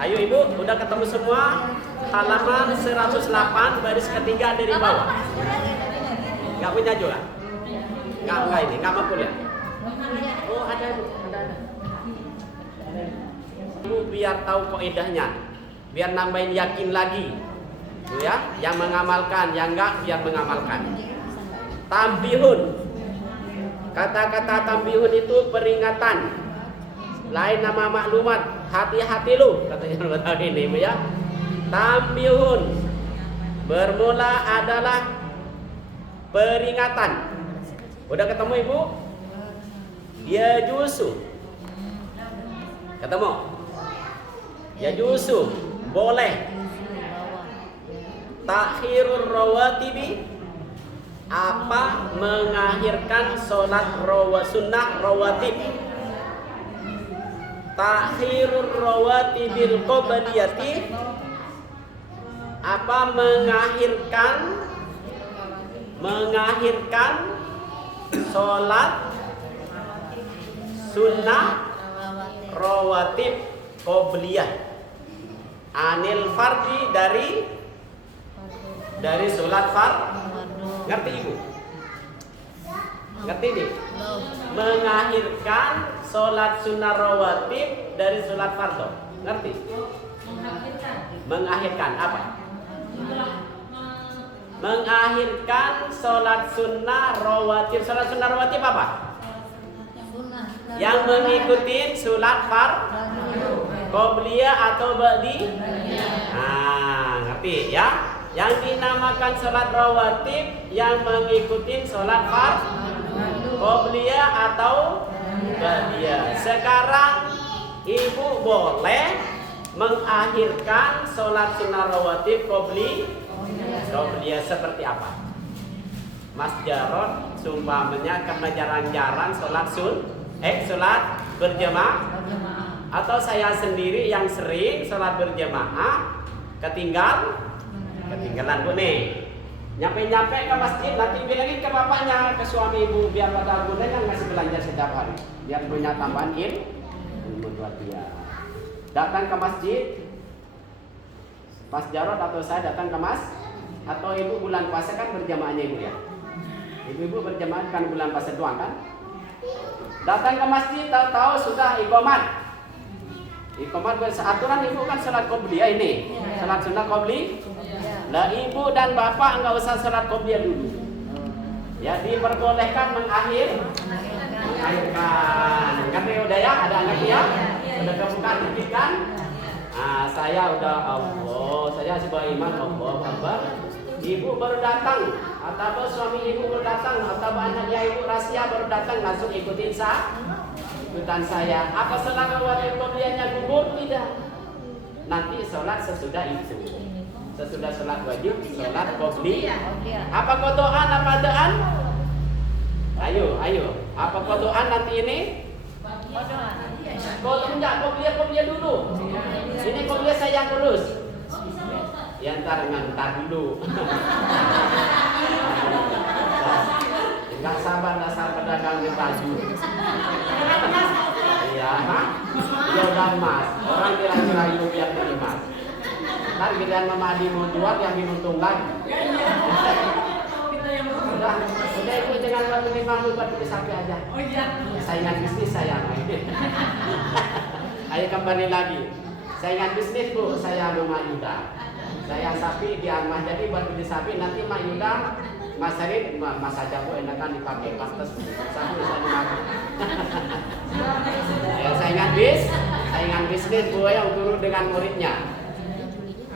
Ayo ibu, udah ketemu semua? Halaman 108 baris ketiga dari bawah. Gak punya juga? Enggak ini, enggak mau kuliah. Oh ada ibu, ada. Ibu biar tahu kaidahnya, biar nambahin yakin lagi. Tuh ya, yang mengamalkan, yang enggak biar mengamalkan. Tambihun. Kata-kata tambihun itu peringatan. Lain nama maklumat, hati-hati lu katanya ini Bu ya. Tambihun bermula adalah peringatan. Udah ketemu Ibu? Ya jusu. Ketemu? Ya jusu boleh. Takhirur rawatibi apa mengakhirkan sholat sunnah rawatib. Takhirur rawatibil qobliyati apa mengakhirkan sholat sunnah rawatib qobliyah anil fardi dari sholat fard. Ngerti Ibu? Ngerti nih? Mengakhirkan sholat sunnah rawatib dari sholat fardhu. Ngerti? Mengakhirkan apa? Mengakhirkan sholat sunnah rawatib. Sholat sunnah rawatib apa? Yang mengikuti sholat fardhu, qobliyah atau ba'di. Nah, ngerti ya? Yang dinamakan sholat rawatib yang mengikuti sholat fardhu, qobliyah atau ba'diyah. Sekarang Ibu boleh mengakhirkan sholat sunnah rawatib qobliyah seperti apa? Mas Jarod sumpamanya karena jarang-jarang sholat sholat berjamaah, atau saya sendiri yang sering sholat berjamaah ketinggalan Bu nih. Nyampe ke masjid nanti bilangin ke bapaknya, ke suami Ibu biar pada gunanya ngasih belanja setiap hari biar punya tambahan ilmu buat dia. Datang ke masjid Mas Jarod atau saya datang ke atau Ibu bulan puasa kan berjamaahnya Ibu ya. Ibu berjamaah kan bulan puasa doang kan. Datang ke masjid tahu sudah iqamat beraturan Ibu kan sholat qobliyah ini, sholat sunnah qobliyah. Lah Ibu dan Bapak enggak usah sholat qobliyah dulu. Ya diperbolehkan mengakhirkan. Ngerti udah ya? Ada ngerti ya? Udah kebuka dikit kan? Nah, saya udah saya sebagai imam Akbar. Ibu baru datang atau suami Ibu baru datang atau anaknya Ibu rahasia baru datang langsung ikutan saya. Apa sholat rawatib qobliyahnya gugur? Tidak. Nanti sholat sesudah itu. Sesudah sholat wajib, sholat qobliyah. Apa qodaan, apa adaan? Ayo. Apa qodaan nanti ini? Qobliyah dulu. Ini qobliyah saya yang urus. Ya ntar dulu. Enggak sabar dasar pedagang di baju. Iya, ya udah Mas. Orang kira-kira itu biar beli Mas. Ntar giliran Mama Adi mau jual yang diuntung lagi. Udah Ibu jangan buat beli malu buat beli sapi aja. Oh iya. Saingan bisnis saya. Ayo kembali lagi. Saingan bisnis Bu, saya Mama Yuda. Saya sapi di Armah, jadi buat beli sapi nanti Mak Yuda, Mas Sarif, Mas aja Bu enakan dipakai pastes sapi bisa dimakan. Ya, saingan bisnis Bu yang turun dengan muridnya.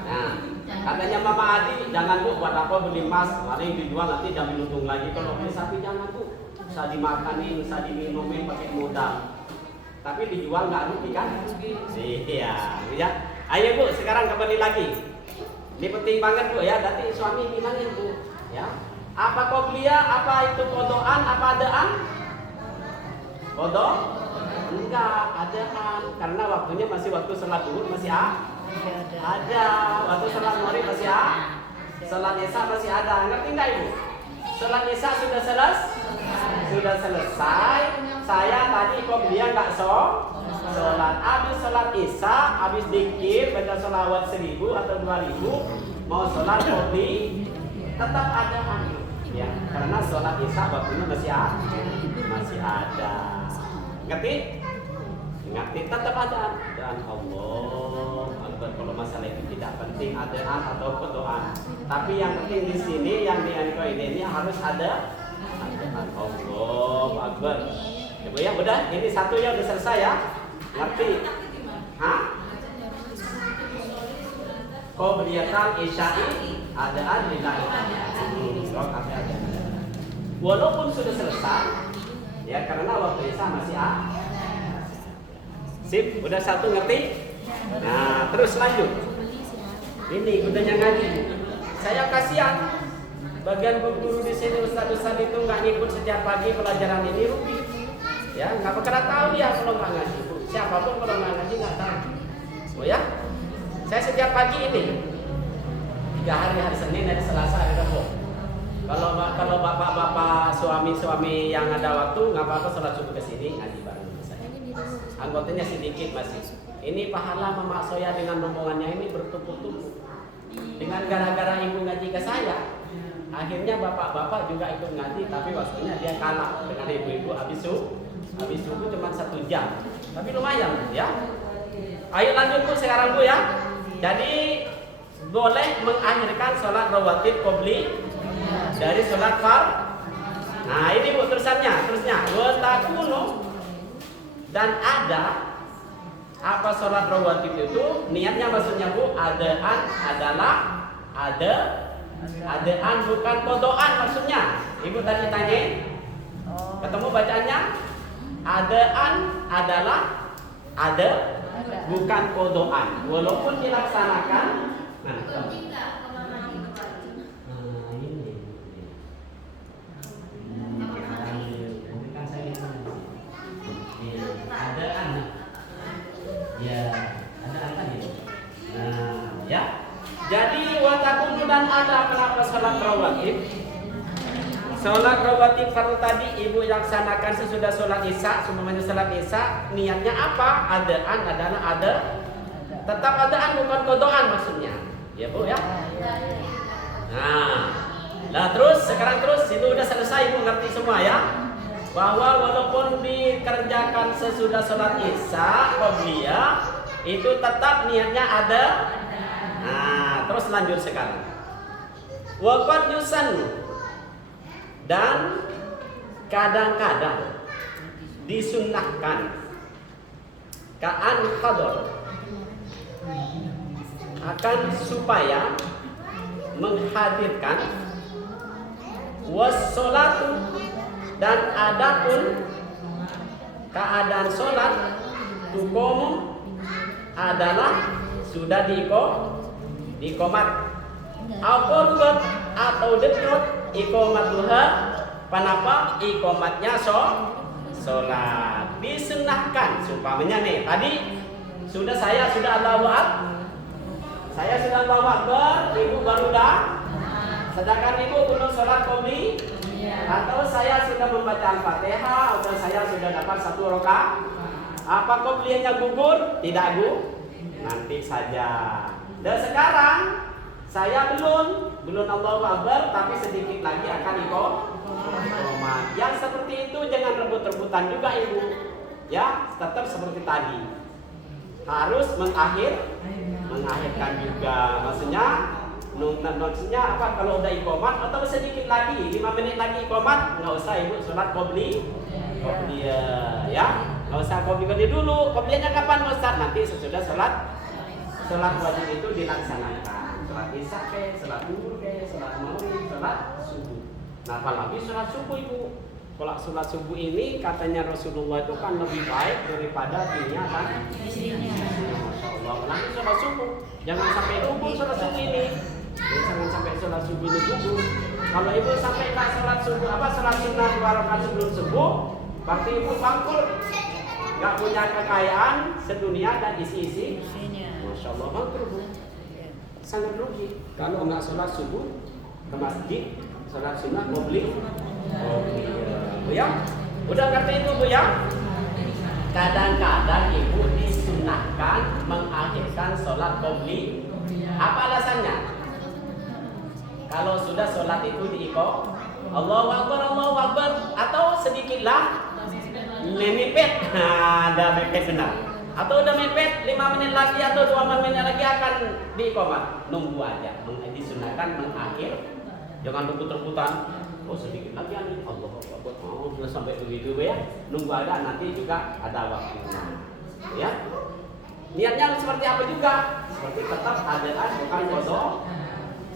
Nah, katanya Mama Adi, jangan Bu buat apa beli emas, mari dijual nanti jangan untung lagi. Kalau beli sapi jangan Bu, bisa dimakanin, bisa diminumin pakai modal. Tapi dijual nggak rugi kan? Iya, ya. Ayo Bu, sekarang kembali lagi. Ini penting banget Bu ya. Nanti suami bilangin Bu, ya. Apa qobliyah? Apa itu qodoan? Apa adaan? Qodho? Enggak, adaan. Karena waktunya masih waktu sholat zuhur masih ada. Waktu sholat maghrib masih Sholat isya masih ada. Ngerti nggak Ibu? Sholat isya sudah selesai. sudah selesai. Saya tadi kok dia nggak sholat. Habis sholat isya, habis dikir, baca sholawat 1000 atau 2000, mau sholat kopi, tetap ada ya, karena sholat isya waktunya masih ada. Ngerti, tetap ada. Dan Allah, kalau masalah itu tidak penting adaan atau doa. Tapi yang penting di sini yang ini harus ada adaan. Allah Akbar. Ibu ya, udah, ini satu ya udah selesai ya. Ngerti? Hah? Qobliyatan isya'i adaan lillahi. Walaupun sudah selesai, ya karena waktu isya masih ada. Sip, udah satu ngerti? Nah, terus lanjut. Ini gunanya ngaji. Saya kasihan bagian guru di sini ustaz-ustaz itu nggak ngikut setiap pagi pelajaran ini rugi. Ya, nggak pernah tahu dia kalau nggak ngaji. Siapapun kalau nggak ngaji nggak tahu. Oh ya, saya setiap pagi ini 3 hari Senin, hari Selasa, hari Rabu. Kalau bapak-bapak suami-suami yang ada waktu nggak apa-apa sholat subuh ke sini ngaji bareng saya. Anggotanya sedikit masih. Ini pahala mama saya dengan rombongannya ini bertumpuk-tumpuk. Dengan gara-gara ibu ngaji ke saya, akhirnya bapak-bapak juga ikut ngaji, tapi waktunya dia kalah dengan ibu-ibu habis subuh cuma 1 jam. Tapi lumayan ya. Ayo lanjut Bu sekarang Bu ya. Jadi boleh mengakhirkan sholat rawatib qabli dari sholat fard. Nah ini Bu terusnya wa takunu, dan ada apa sholat rawatib itu niatnya maksudnya Bu adaan adalah adaan bukan kodoan maksudnya. Ibu tadi tanya ketemu bacaannya adaan adalah bukan kodoan walaupun dilaksanakan. Nah, jadi watakunu dan ada kenapa sholat rawatib? Sholat rawatib fardu tadi ibu laksanakan sesudah sholat isya, semuanya sholat isya, niatnya apa? Adaan adalah tetap adaan bukan kodoan maksudnya, ya Bu ya. Nah terus sekarang itu udah selesai Bu ngerti semua ya? Bahwa walaupun dikerjakan sesudah sholat isya, qabliyah itu tetap niatnya ada. Nah, terus lanjut sekarang. Waqad yusannu, dan kadang-kadang disunnahkan ka'an qadar akan supaya menghadirkan wassolatu, dan adapun keadaan sholat tuqom adalah sudah diikomat atau dekat ikomatuha. Kenapa ikomatnya sholat disunahkan supaya nih tadi saya sudah Allahu Akbar, ibu baru dah, sedangkan ibu belum sholat qabli, atau saya sudah membaca Al-Fatihah, atau saya sudah dapat 1 rakaat. Apa qabliyahnya gugur? Tidak Bu, nanti saja. Dan sekarang saya belum Allahu Akbar, tapi sedikit lagi akan iqamah. Yang seperti itu jangan rebut-rebutan juga ibu. Ya, tetap seperti tadi. Harus mengakhirkan juga. Maksudnya apa? Kalau udah iqamah atau sedikit lagi 5 menit lagi iqamah, nggak usah ibu sholat qabli ya. Nggak usah qabli dulu. Qabliyahnya kapan Ustaz? Nanti sesudah sholat wajib itu dilaksanakan. Sholat isya sholat zuhur sholat maghrib, sholat subuh. Nah, apalagi sholat subuh ibu. Kalau sholat subuh ini katanya Rasulullah itu kan lebih baik daripada dunia dan istrinya. Masya Allah. Nanti sholat subuh jangan sampai gugur sholat subuh ini. Jangan sampai sholat subuh ini gugur. Kalau ibu sampai tak sholat subuh sholat sunnah 2 rakaat sebelum subuh, berarti ibu bangkrut. Gak punya kekayaan sedunia dan isi-isi. Masya Allah bangkrut Bu. Sangat rugi kalau nggak sholat subuh ke masjid, sholat sunnah qabli Bu ya, udah ngerti itu Bu ya? Kadang-kadang ibu disunahkan mengakhirkan sholat qobli. Apa alasannya? Kalau sudah sholat itu diiko Allahu Akbar atau sedikitlah memepet, ada mepet benar. Atau udah mepet 5 menit lagi atau 2 menit lagi akan diikomat. Nunggu aja, disunahkan mengakhir. Jangan rebut-rebutan. Oh sedikit lagi Allahu Akbar. Oh sudah sampai begitu ya. Nunggu ada, nanti juga ada waktunya. Ya. Niatnya seperti apa juga? Seperti tetap adalah bukan kodok.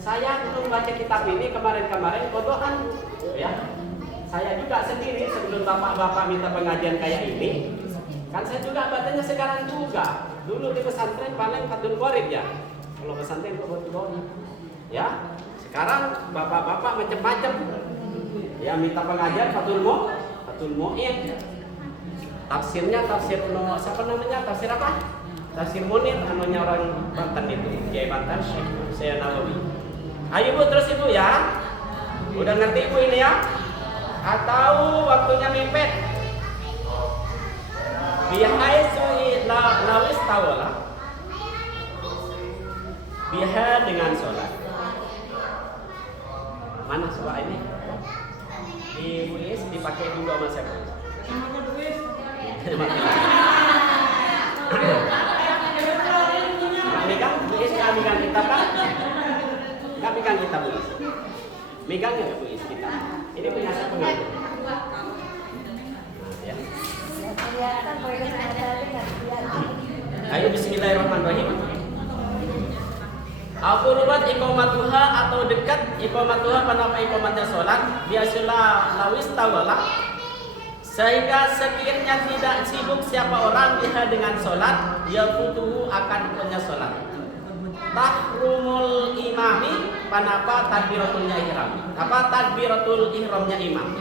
Saya belum baca kitab ini kemarin kodokan, ya. Saya juga sendiri sebelum bapak-bapak minta pengajian kayak ini, kan saya juga bacanya sekarang juga. Dulu di pesantren paling Fathul Qorib ya. Kalau pesantren kok Fathul Qorib, ya. Sekarang bapak-bapak macam-macam. Ya minta pengajian Fathul Mu'in. Tafsirnya tafsir siapa namanya? Tafsir apa? Tafsir Munir, namanya orang Banten itu, Kiai Banten Syekh Nawawi. Ayo Bu, terus Ibu ya. Udah ngerti Ibu ini ya? Atau waktunya mepet. Bihaisu lawis tawala. Biha dengan sholat. Mana coba ini? Ibu Is dipakai dulu sama siapa? Megang Bu Is nggak megang kita kan? Nggak megang kita Bu Is. Megang ya Bu Is kita. Ini punya siapa pengajar? Ya. Ayo Bismillahirrahmanirrahim. Al-Qurubat iqamatuha atau dekat iqamatuha panapa iqamatnya sholat biasalah lawis tawala, sehingga sekiranya tidak sibuk siapa orang biha dengan sholat yafutuhu akan punya sholat. Tahrumul imami panapa takbiratul ihram. Apa takbiratul ihramnya imam?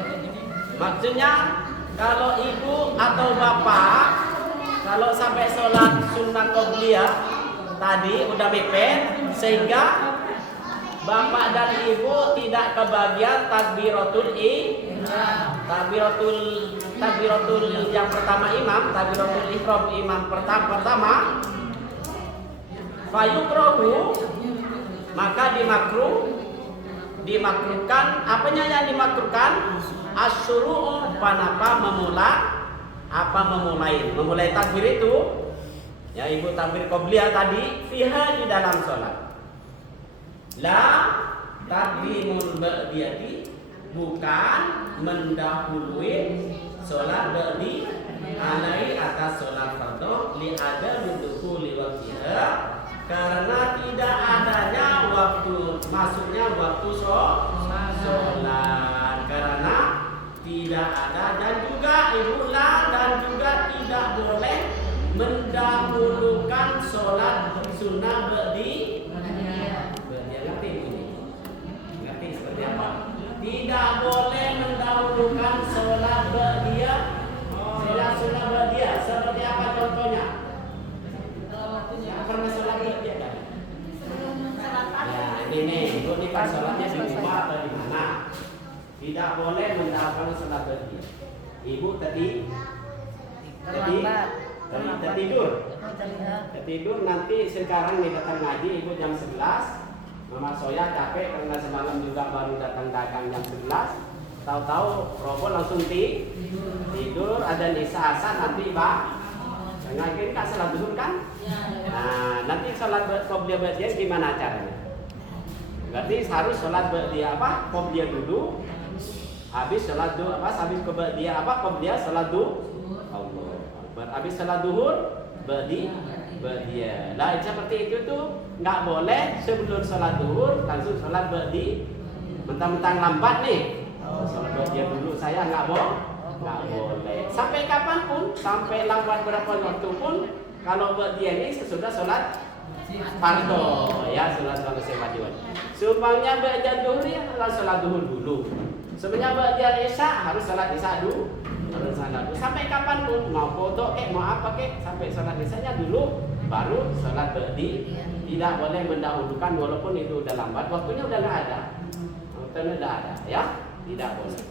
Maksudnya kalau ibu atau bapak kalau sampai sholat sunnah qobliyah tadi udah mepet sehingga bapak dan ibu tidak kebagian takbiratul yang pertama imam, takbiratul ihram imam pertama fayukrahu, maka dimakruhkan apanya yang dimakruhkan? Asyuru'u panapa memulai takbir itu ya ibu takbir qobliyah tadi fiha di dalam sholat. La takbirul ba'diyati, bukan mendahului sholat ba'di alai atas sholat fardhu li ada dukhuli waqtiha, karena tidak adanya waktu masuknya waktu sholat, karena tidak ada dan juga ibulah dan juga tidak boleh mendahulukan sholat sunnah ba'di. Ngerti ini? Ngerti seperti apa? Tidak boleh mendahulukan sholat ba'diyah. Sholat sunnah ba'diyah seperti apa contohnya? Pernah sholat ba'diyah kan? Ya ini ini kan sholatnya di rumah atau di mana? Tidak boleh mendahulukan sholat ba'diyah. Ibu tadi tertidur nanti sekarang nih datang ngaji ibu jam 11. Mama Soya capek karena semalam juga baru datang dagang jam 11. Tahu-tahu robo langsung tidur, ada nisa asar nanti ngaji kan salat zuhur kan? Nah, nanti salat qobliyah ba'diyah gimana caranya? Berarti harus salat ba'diyah apa? Qobliyah dulu. Habis salat duhur habis qobliyah qobliyah salat duhur. Allah. Habis salat duhur ba'diyah. Lah seperti itu tuh nggak boleh sebelum salat duhur langsung salat ba'di. Mentang-mentang lambat nih. Salat ba'diyah dulu saya nggak boleh. Sampai kapanpun, sampai lambat berapa waktu pun kalau ba'diyah ini sesudah salat fardhu ya, salat wajib. Supaya ba'diyah duhur ya harus salat duhur dulu. Sebenarnya ba'diyah isya harus salat isya dulu. Sampai kapanpun mau foto mau apa sampai sholat isya dulu baru sholat ba'di. Tidak boleh mendahulukan walaupun itu udah lambat, waktunya udah nggak ada, ya tidak boleh.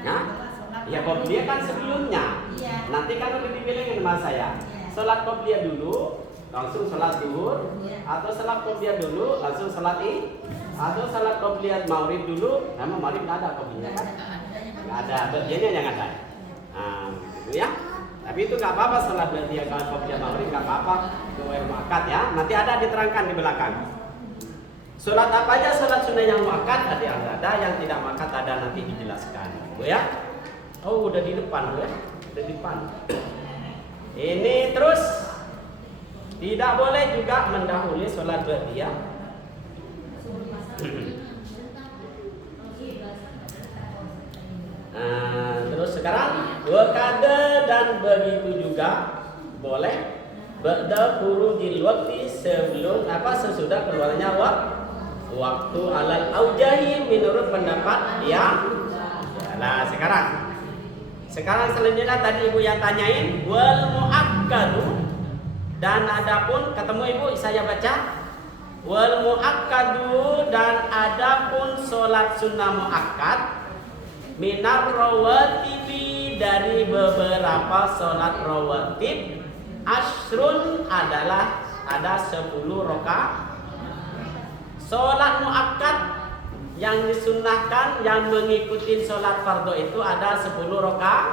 Ya, ya qobliyah kan sebelumnya. Nanti kan udah dibilangin sama saya. Sholat qobliyah dulu, langsung sholat zuhur, atau sholat qobliyah dulu, langsung sholat id, atau sholat qobliyah maghrib dulu. Nama maghrib nggak ada qobliyah kan? Nggak ada, bagiannya yang ada. Nah, gitu ya. Tapi itu nggak apa-apa sholat dia kalau qobliyah maghrib nggak apa-apa. Itu muakkad ya. Nanti ada diterangkan di belakang. Sholat apa aja sholat sunnah yang muakkad ada yang tidak muakkad ada nanti dijelaskan. Gitu ya. Oh udah di depan ya, udah di depan. Ini terus tidak boleh juga mendahului sholat ba'diyah. Terus sekarang wakada dan begitu juga boleh ba'da khurujil waqti sebelum sesudah keluarnya waktu alal aujahi menurut pendapat yang. Nah sekarang selanjutnya tadi ibu yang tanyain wal muakkadu, dan adapun ketemu ibu saya baca wal muakkadu, dan adapun sholat sunnah muakkad minar rawatibi, dari beberapa sholat rawatib asrun adalah ada 10 rakaat. Sholat muakkad yang disunnahkan yang mengikuti sholat fardu itu ada 10 rakaat.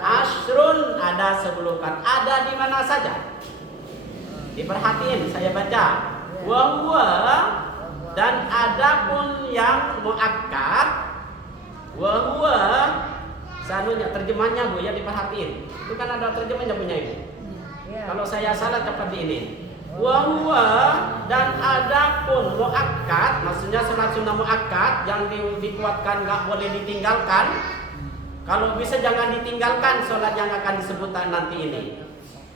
Asrun ada 10 rakaat. Ada di mana saja? Diperhatiin saya baca. Wa dan adapun yang muakkad wa sanunya terjemahnya Bu ya, diperhatiin. Itu kan ada terjemahnya punya Ibu. Kalau saya salah cepat diinin. Wa dan adapun muakkad, maksudnya sholat sunnah muakkad yang dikuatkan nggak boleh ditinggalkan. Kalau bisa jangan ditinggalkan sholat yang akan disebutkan nanti ini.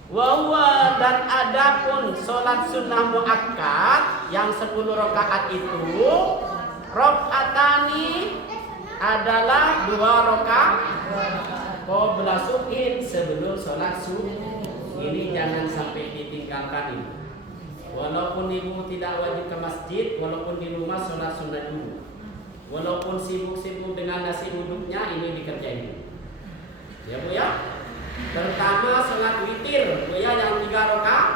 Wa dan adapun sholat sunnah muakkad yang 10 rakaat itu rakaatani adalah 2 rakaat qabla subhin, sebelum sholat subuh. Ini jangan sampai ditinggalkan ini. Walaupun ibu tidak wajib ke masjid, walaupun di rumah sholat sunnah dulu. Walaupun sibuk-sibuk dengan nasi uduknya, ini dikerjain. Ya Bu ya. Terutama sholat witir, Bu ya, yang 3 rakaat.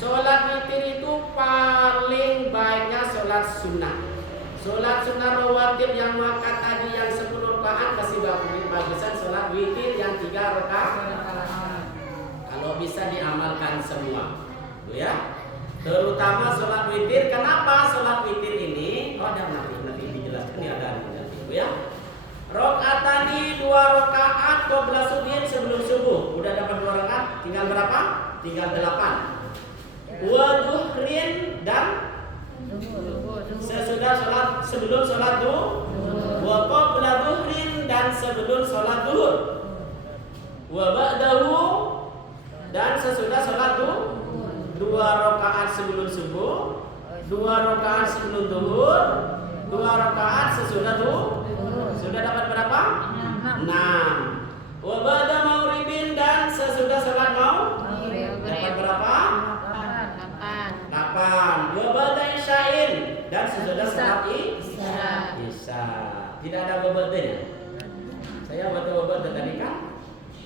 Sholat witir itu paling banyak sholat sunnah. Sholat sunnah rawatib yang muakkad tadi yang 10 rakaat kasih bagusan sholat witir yang 3 rakaat. Kalau bisa diamalkan semua, Bu ya. Terutama sholat witir. Kenapa sholat witir ini? Oh, ada nanti dijelaskan ya, ada nanti, Bu ya. Rakaatani 2 rakaat qabla subhin, sebelum subuh. Udah dapat 2 rakaat, tinggal berapa? Tinggal 8. Wa duhrin, dan sesudah sholat, sebelum sholat duhur. Wa qabla duhrin, dan sebelum sholat duhur. Wa ba'dahu, dan sesudah sholat duhur. 2 rakaat sebelum subuh, 2 rakaat sebelum duhur, 2 rakaat sesudah duhur. Sudah dapat berapa? 6. Wa ba'da maghribin, dan sesudah sholat maghrib dapat berapa? 8. Wa ba'da isya'in, dan sesudah sholat isya. Tidak ada wabadanya. Saya baca wabada tadi kan?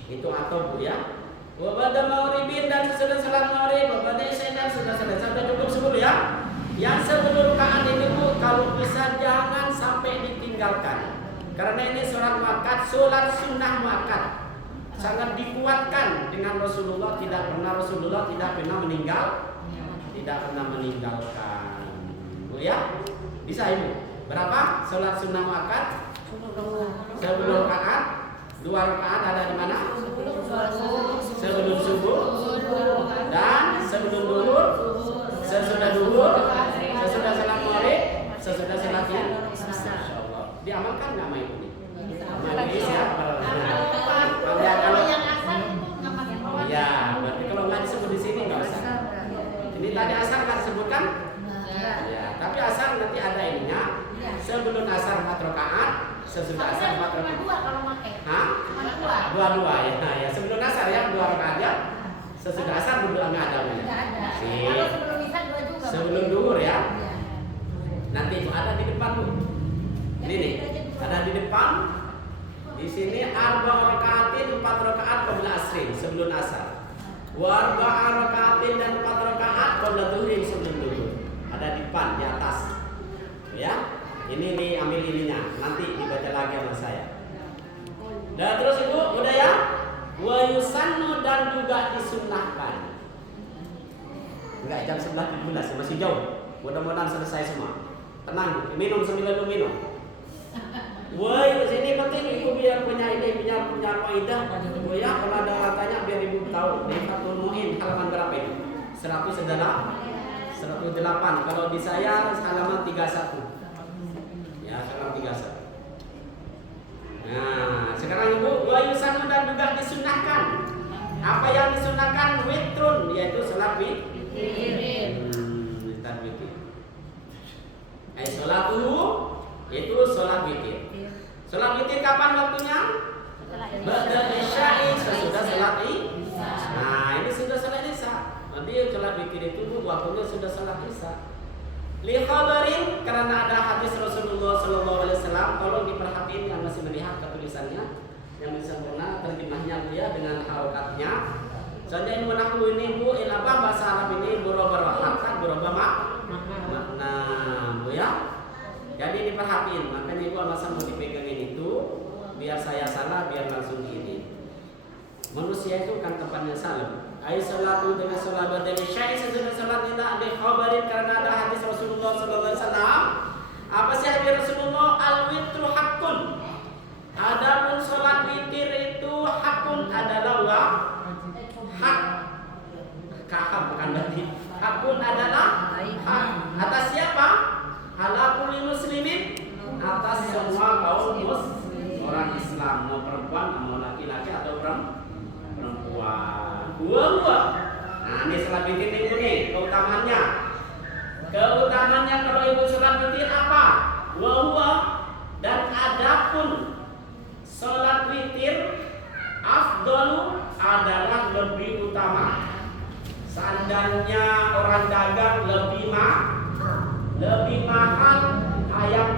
Itu atau Bu ya. Wa ba'da maghribin, dan sesudah sholat maghrib. Wa ba'da isya'in, dan sudah selesai. Sudah cukup 10 ya. Yang 10 rakaat ini Bu, kalau bisa jangan sampai ditinggalkan. Karena ini sholat muakkad, sholat sunnah muakkad. Sangat dikuatkan dengan Rasulullah tidak pernah meninggalkan. Bu ya. Bisa Ibu. Berapa sholat sunnah muakkad? 10 rakaat. 2 rakaat ada di mana? Sebelum subuh, dan sebelum duhur, sesudah duhur, sesudah sholat maghrib, sesudah sholat isya. Diamalkan nggak Ibu ini? Ya. Kalau yang asar itu nggak pakai bawah. Ya, berarti kalau nggak disebut di sini nggak usah. Ini tadi asar nggak disebutkan? Ya, tapi asar nanti ada ininya. Sebelum asar 4 rakaat, sesudah asar 4 rakaat. Cuma 2 kalau pakai. Hah? Cuma 2 ya. Nah, ya sebelum asar ya 2 rakaat ya. Sesudah asar berdoa nggak ada. Nggak ada. Kalau sebelum isya 2 juga. Sebelum duhur ya. Nanti itu ada di depan Bu. Ini nih. Ada di depan. Di sini arba rakaatin 4 rakaat qabla asrin sebelum asar. Wa arba rakaatin dan 4 rakaat qabla dhuhrin sebelum zuhur. Ada di depan di atas. Ya. Ini diambil ininya, nanti dibaca lagi sama saya. Dan terus Ibu, udah ya? Wa yusannu dan juga disunnahkan. Enggak, jam 11.17 masih jauh. Mudah-mudahan selesai semua. Tenang, minum sambil lu minum. Woi, sini penting Ibu biar punya kaidah. Oh ya, kalau ada tanya biar Ibu tahu. Di Fathul Muin halaman berapa ini? 108. Kalau di saya halaman 31. Ya, halaman 31. Nah, sekarang Ibu, wa yusannu dan juga disunahkan. Apa yang disunahkan? Witrun, yaitu salat witir. Salat witir. Salatuhu itu salat witir. Salat witir kapan waktunya? Ba'da isya'i, sesudah salat isya. Nah, ini sudah salat isya. Nanti salat witir itu waktunya sudah salat isya. Li khabarin, karena ada hadis Rasulullah sallallahu alaihi wasallam, tolong diperhatiin yang masih melihat ketulisannya yang sempurna terjemahnya dia dengan harokatnya. Soalnya ini menaklu ini Bu, apa bahasa Arab ini berubah harokat, berubah makna Bu ya. Jadi diperhatiin, makanya Ibu alasan mau dipegangin itu biar saya salah, biar langsung ini. Manusia itu kan tempatnya salah. Ai salatu dengan salat dari syai sesudah salat tidak ada khabarin karena ada hadis Rasulullah sallallahu alaihi wasallam. Apa sih hadis Rasulullah? Al witru haqqun. Adapun salat witir itu hakun adalah hak. Kakak bukan berarti. Hakun adalah hak. Atas siapa? Ala kulli muslimin, atas semua kaum orang Islam, mau perempuan, mau laki-laki atau perempuan. Dua. Nah, ini salat witir ini keutamaannya. Keutamaannya kalau Ibu salat witir apa? Wa dan adapun salat witir afdalu adalah lebih utama. Seandainya orang dagang lebih mahal ayam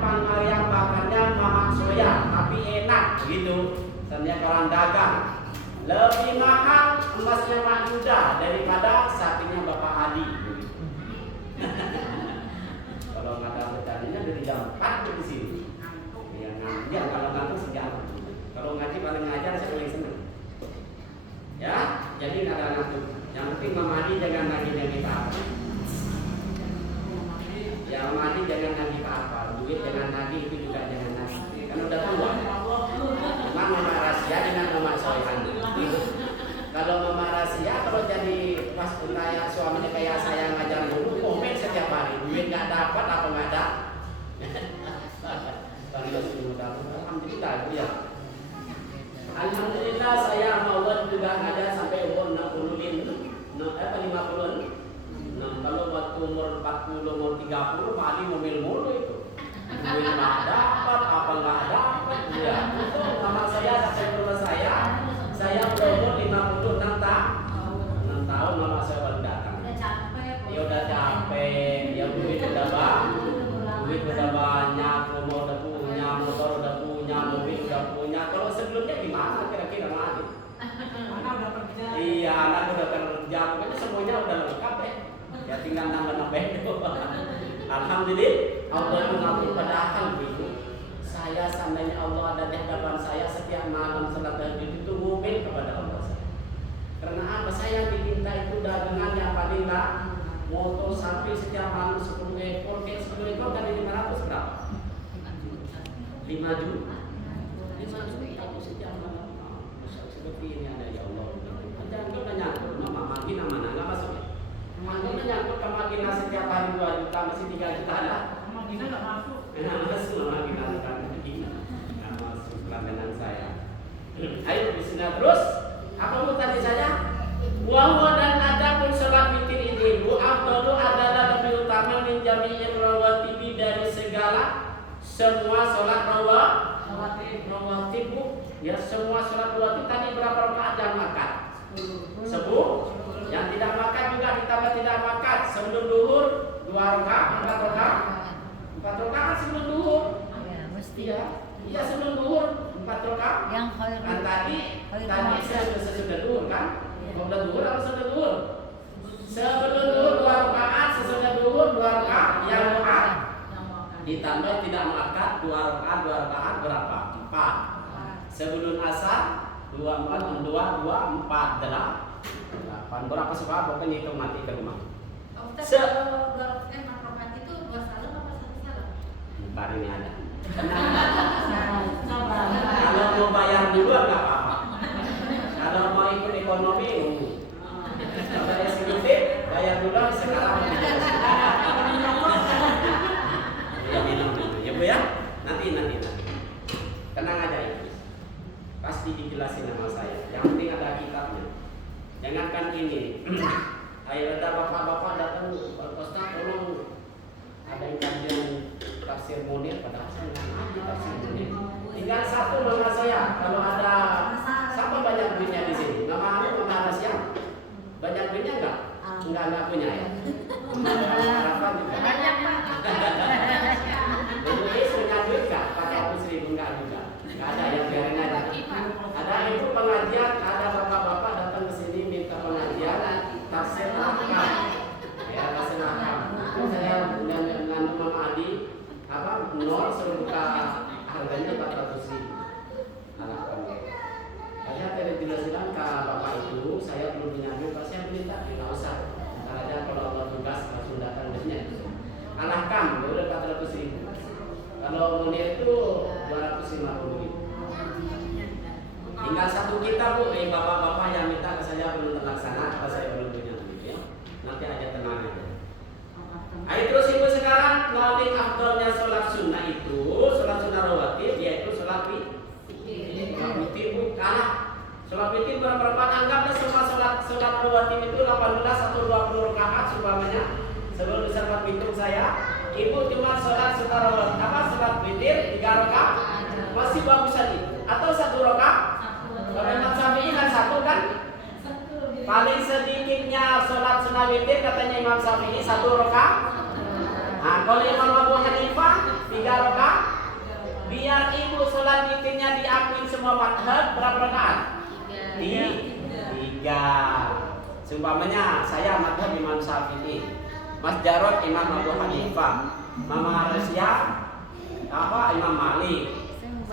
bakarnya Mamak Soya, tapi enak gitu. Seandainya orang dagang lebih mahal emasnya Mak Yuda daripada sapinya Bapak Adi. Kalau nggak ada bercandanya dari jam 4 di sini. Ya kalau ngantuk sejam. Kalau ngaji paling ngajar saya paling senang. Ya, jadi nggak ada ngantuk. Yang penting Mama Adi jangan ngaji yang kita apa. Ya Mama Adi jangan ngaji apa. Duit jangan ngaji itu juga jangan ngaji. Kan udah tua. Mama rahasia dengan Mama Soehan. Kalau Mama rahasia, kalau jadi pas kayak suaminya kayak saya ngajar dulu, komen setiap hari, duit nggak dapat apa nggak ada. Alhamdulillah ya. Alhamdulillah saya Allah juga ngajar sampai umur 50. Kalau waktu umur 40, umur 30, Pak Ali mobil mulu itu. Duit nggak dapat, apa nggak dapat, ya. Itu nama saya sampai rumah saya berumur 56 tahun mama saya baru datang. Ya udah capek, ya duit udah banyak, rumah udah punya, motor udah punya, mobil udah punya. Kalau sebelumnya gimana kira-kira Madi? Anak udah kerja. Iya, anak udah kerja, pokoknya semuanya udah lengkap ya. Ya tinggal nambah-nambah doang. Alhamdulillah, Allah mengatur padahal begitu. Saya seandainya Allah ada di hadapan saya setiap malam salat tahajud itu ngomel kepada Allah saya. Karena apa? Saya diminta itu dagangan yang paling lah motor sapi setiap malam 10 ekor, kayak 10 ekor kan 500 berapa? 5 juta. 5 juta itu setiap malam. Seperti ini ada ya Allah. Jangan kau nyangkut, mama makin mana nggak masuk ya? Mama nyangkut ke Madinah setiap hari 2 juta masih 3 juta ada. Madinah nggak masuk. Masuk Madinah bukan begini. Nggak masuk langganan saya. Ayo bismillah terus. Apa bu tadi saya? Wahwa dan adapun salat witir ini bu afdalu adalah lebih utama min jami'ir rawatibi dari segala semua salat rawatib bu. Ya semua salat rawatib tadi berapa rakaat yang makan? 10. Yang tidak makan juga ditambah tidak makan sebelum duhur 2 rakaat, 4 rakaat. 4 rakaat sebelum duhur. Ya, mesti ya. Iya sebelum duhur 4 rakaat. Yang Kan tadi sesudah duhur kan? Udah duhur atau sesudah duhur? Sebelum duhur 2 rakaat, sesudah duhur 2 rakaat. Yang rakaat ditambah tidak mengangkat 2 rakaat berapa? 4. Sebelum asar 2 4 8 berapa suka pokoknya hitung mati ke rumah. Kalau 2 rakaat itu 2 salam apa 1 salam? Bar ini ada. Kalau mau bayar dulu nggak apa-apa. Kalau mau ikut ekonomi, kalau eksekutif bayar dulu sekarang. Ya minum dulu, ya Bu ya. Nanti. Tenang aja itu. Pasti dijelasin sama saya. Yang penting ada kitabnya. Jangankan ini. Ayo ada bapak-bapak datang, Pak Ustaz tolong ada yang kajian tafsir Munir, padahal saya nggak ngerti tafsir Munir. Tinggal satu nama saya. Kalau ada siapa banyak duitnya di sini? Nama Asia? Banyak duitnya enggak? Enggak punya ya. Harapan juga. Banyak Pak. Jadi punya duit enggak? 400.000 enggak juga. Enggak ada yang biarin aja. Ada itu pengajian, ada bapak-bapak datang ke sini minta pengajian tafsir Ahkam. Ya, tafsir Ahkam. Saya dengan Mama Adi nol suruh buka harganya 400.000. Saya tadi jelaskan ke bapak itu, saya belum punya duit, Pak saya minta, nggak usah. Ntar aja kalau Allah tugas langsung datang duitnya. Al-Ahkam udah 400.000. Kalau Munir itu 250.000. Tinggal satu kitab Bu, bapak-bapak yang minta ke saya belum terlaksana, apa saya belum punya duit ya. Nanti aja tenang aja. Ayo terus ibu sekarang paling afdalnya sholat sunnah itu, sholat sunnah rawatib, yaitu sholat witir Bu. Karena sholat witir berapa rakaat? Anggaplah semua sholat rawatib itu 18 atau 20 rakaat umpamanya. Sebelum sholat witir saya, ibu cuma sholat sunnah rawatib, sholat witir 3 rakaat, masih bagus tadi. Atau 1 rakaat? Kalau Imam Syafi'i kan 1 kan? Paling sedikitnya sholat sunnah witir katanya Imam Syafi'i 1 rakaat. Nah, kalau Imam Abu Hanifah 3 rakaat. Biar ibu sholat witirnya diakui semua madhab berapa rakaat? 3. Seumpamanya saya madhab Imam Syafi'i, Mas Jarod Imam Abu Hanifah, Mama Rasya Imam Malik,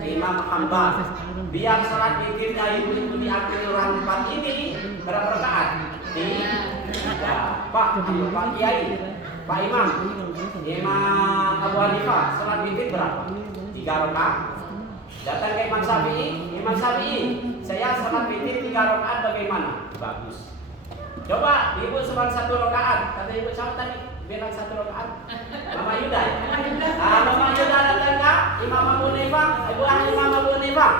Imam Hambal. Biar sholat witirnya ibu diakui orang 4 ini berapa rakaat? 3. Pak Kiai, Pak Imam Abu Hanifah sholat witir berapa? 3 rakaat. Datang ke Imam Syafi'i, saya sholat witir 3 rakaat bagaimana? Bagus. Coba ibu sholat 1 rakaat, kata ibu siapa tadi? Bilang 1 rakaat. Mama Yuda ya? Mama Yuda datang ke Imam Abu Hanifah, Imam Abu Hanifah.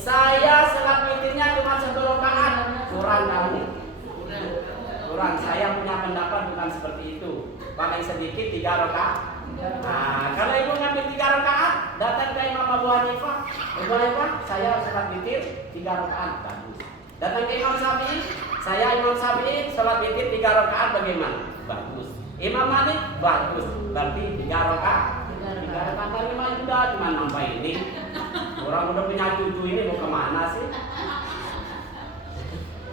Saya sholat witirnya cuma 1 rakaat. Kurang kamu. Kurang, saya punya pendapat bukan seperti itu. Paling sedikit 3 rakaat. Nah, kalau ibu ngambil 3 rakaat, datang ke Imam Abu Hanifah, saya sholat witir 3 rakaat, bagus. Datang ke Imam Syafi'i, Imam Syafi'i sholat witir 3 rakaat bagaimana? Bagus. Imam Malik bagus, berarti 3 rakaat. 3 rakaat dari Imam Yuda cuma nambah ini. Orang udah punya cucu ini mau kemana sih?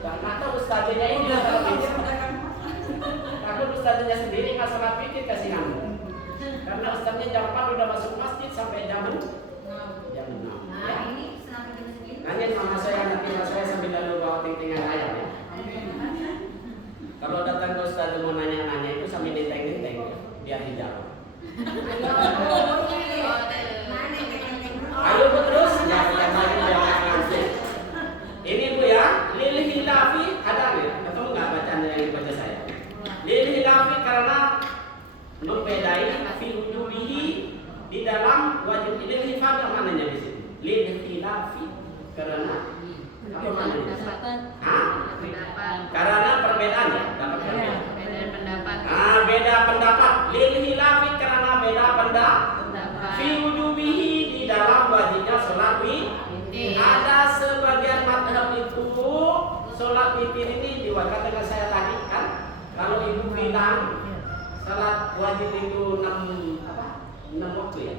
Karena tahu ustaznya ini udah sholat witir. Takut ustaznya sendiri nggak sholat witir kasih kamu. Karena ustaznya jam 4 udah masuk masjid sampai jam 6. Nah, ini senang bikin sendiri. Nanya sama saya nanti saya sambil lalu bawa ting-tingan ayam ya. Kalau datang ke ustaz mau nanya-nanya itu sambil nenteng-nenteng ya, biar dijawab. Ayo Bu terus, yang lain jangan ngasih. Ini Bu ya, lil hilafi ada nggak? Ketemu nggak bacaan yang dibaca saya? Lil hilafi karena membedain fi wujubihi di dalam wajib lil hilafi apa mananya di sini? Lil hilafi karena apa mananya? Karena perbedaan ya, dapat perbedaan. Beda pendapat. Lil hilafi karena beda pendapat. Fi wujubihi di dalam wajibnya sholat witir. Ada sebagian madhab itu sholat witir ini diwakilkan dengan saya tadi kan. Kalau ibu bilang sholat wajib itu 6 waktu ya.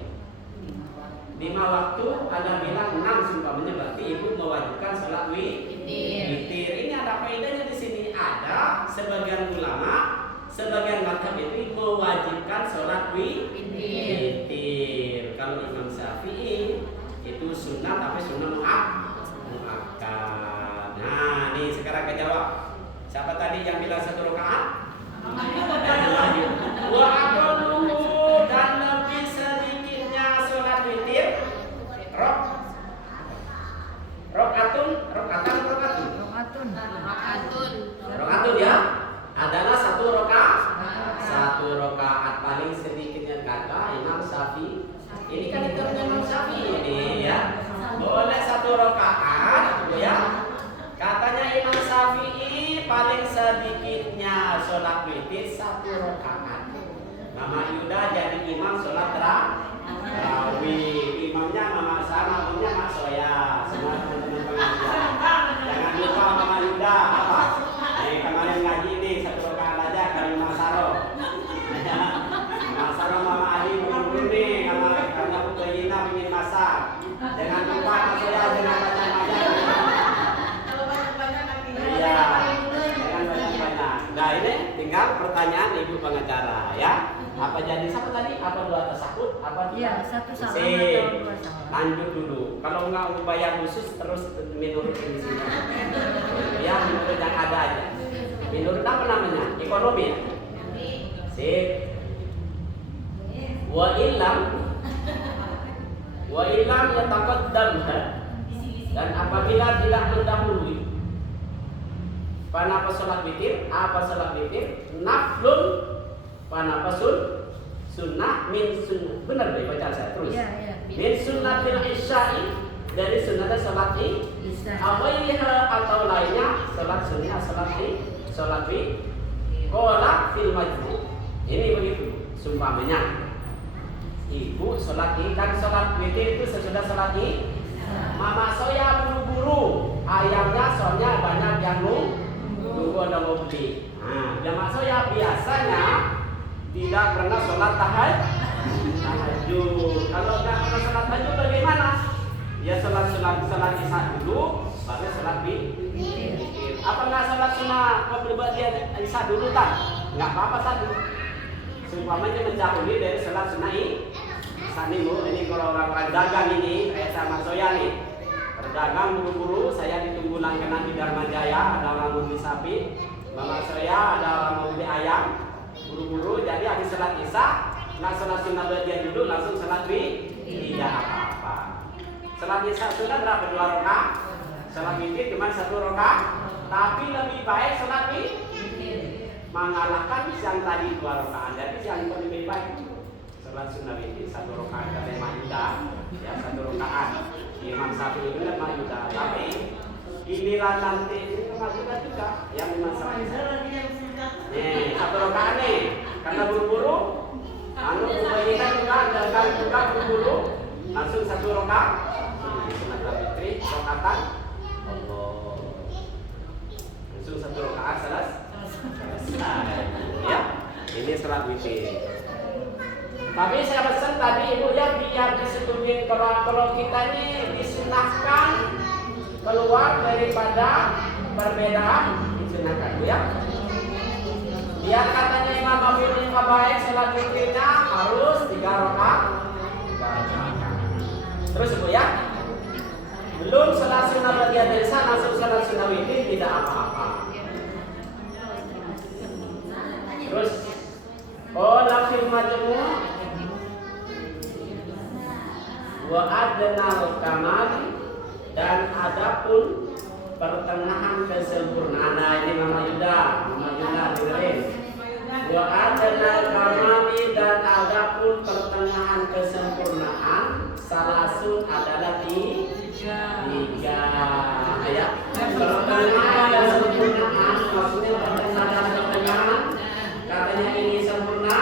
5 waktu, ada bilang 6 sumpahnya, berarti ibu mewajibkan sholat witir. Ini ada faedahnya di sini. Ada sebagian ulama, sebagian mazhab itu mewajibkan sholat witir. Kalau Imam Syafi'i itu sunnah, tapi sunnah muakkad. Nah, nih sekarang kejawab. Siapa tadi yang bilang 1 rakaat? Wa aqalluhu, dan lebih sedikitnya sholat witir rokatun ya adalah 1 rakaat. Paling sedikitnya kata Imam Syafi'i. Ini kan hitungan Imam Syafi'i ini ya. Boleh 1 rakaat ya. Katanya Imam Syafi'i paling sedikitnya sholat witir 1 rakaat. Mama Yuda jadi imam sholat tarawih. Imamnya Mama Sama, imamnya Mak Soya. Semua teman-teman pengajian. Jangan lupa Mama Yuda apa? Kemarin ngaji nih 1 rakaat aja kali Mama Saro. Mama Saro Mama Ali buru-buru nih karena Bu Yina ingin masak. Jangan lupa Mak Soya jangan banyak-banyak. Iya, jangan banyak-banyak. Nah ini tinggal pertanyaan ibu pengacara ya. Apa jadi satu tadi? Apa 2 tasahud? Apa 2? Iya, 1 salam atau 2 salam. Lanjut dulu. Kalau enggak bayar khusus terus menurut di sini. Ya menurut yang ada aja. Menurut apa namanya? Ekonomi ya? Sip. Wa illam yataqaddam, dan apabila tidak mendahului panapa sholat witir, apa sholat witir? Naflun panapa sunnah min sunnah. Benar deh baca saya terus. Iya. Min sunnatil isya'i, dari sunnahnya sholat Isya. awaiha atau lainnya sholat sunnah sholat qala fil majmu'. Ini begitu sumpamanya. Ibu sholat kan sholat witir itu sesudah sholat Mama Soya buru-buru, ayamnya soalnya banyak yang nunggu ada mau beli. Nah, Mama Soya biasanya tidak pernah sholat tahajud. Kalau nggak pernah sholat tahajud bagaimana? Ya sholat isya dulu, baru sholat witir. Apa nggak sholat sunnah dia isya dulu tak? Nggak apa-apa tadi. Seumpamanya mendahului dari sholat sunnah ini kalau orang dagang ini kayak sama Soya nih, berdagang buru-buru, saya ditunggu langganan di Dharma Jaya, ada orang mau beli sapi, Mama Soya ada orang mau beli ayam, buru-buru, jadi habis sholat isya, nggak sholat sunnah dia dulu, langsung sholat tidak apa-apa. Sholat isya sunnah berapa? 2 rakaat, sholat witir cuma 1 rakaat, tapi lebih baik sholat mengalahkan yang tadi 2 rakaat, jadi yang lebih baik sholat sunnah witir 1 rakaat kata Imam Yuda, ya 1 rakaat. Imam Syafi'i itu Imam Yuda, tapi inilah nanti ini Imam Yuda juga yang Imam Syafi'i. Nih 1 rakaat nih, karena buru-buru, kebanyakan juga buru-buru, langsung 1 rakaat. Sunnah witir rakaatan, Allah, langsung 1 rakaat selesai. Ya, ini sholat witir. Tapi saya pesan tadi ibu ya biar disetujuin kalau kita ini disunahkan keluar daripada perbedaan disunahkan ya. Biar katanya Imam Abu Hanifah baik sholat witirnya harus 3 rakaat. Terus ibu ya. Belum sholat sunnah bagian dari sana langsung sholat sunnah witir tidak apa-apa. Terus lafil majmu' wa adnal kamal, dan adapun pertengahan kesempurnaan. Nah ini Mama Yuda dengerin. Wa adnal kamal, dan adapun pertengahan kesempurnaan salasun adalah 3 ya. Pertengahan kesempurnaan maksudnya pertengahan katanya ini sempurna,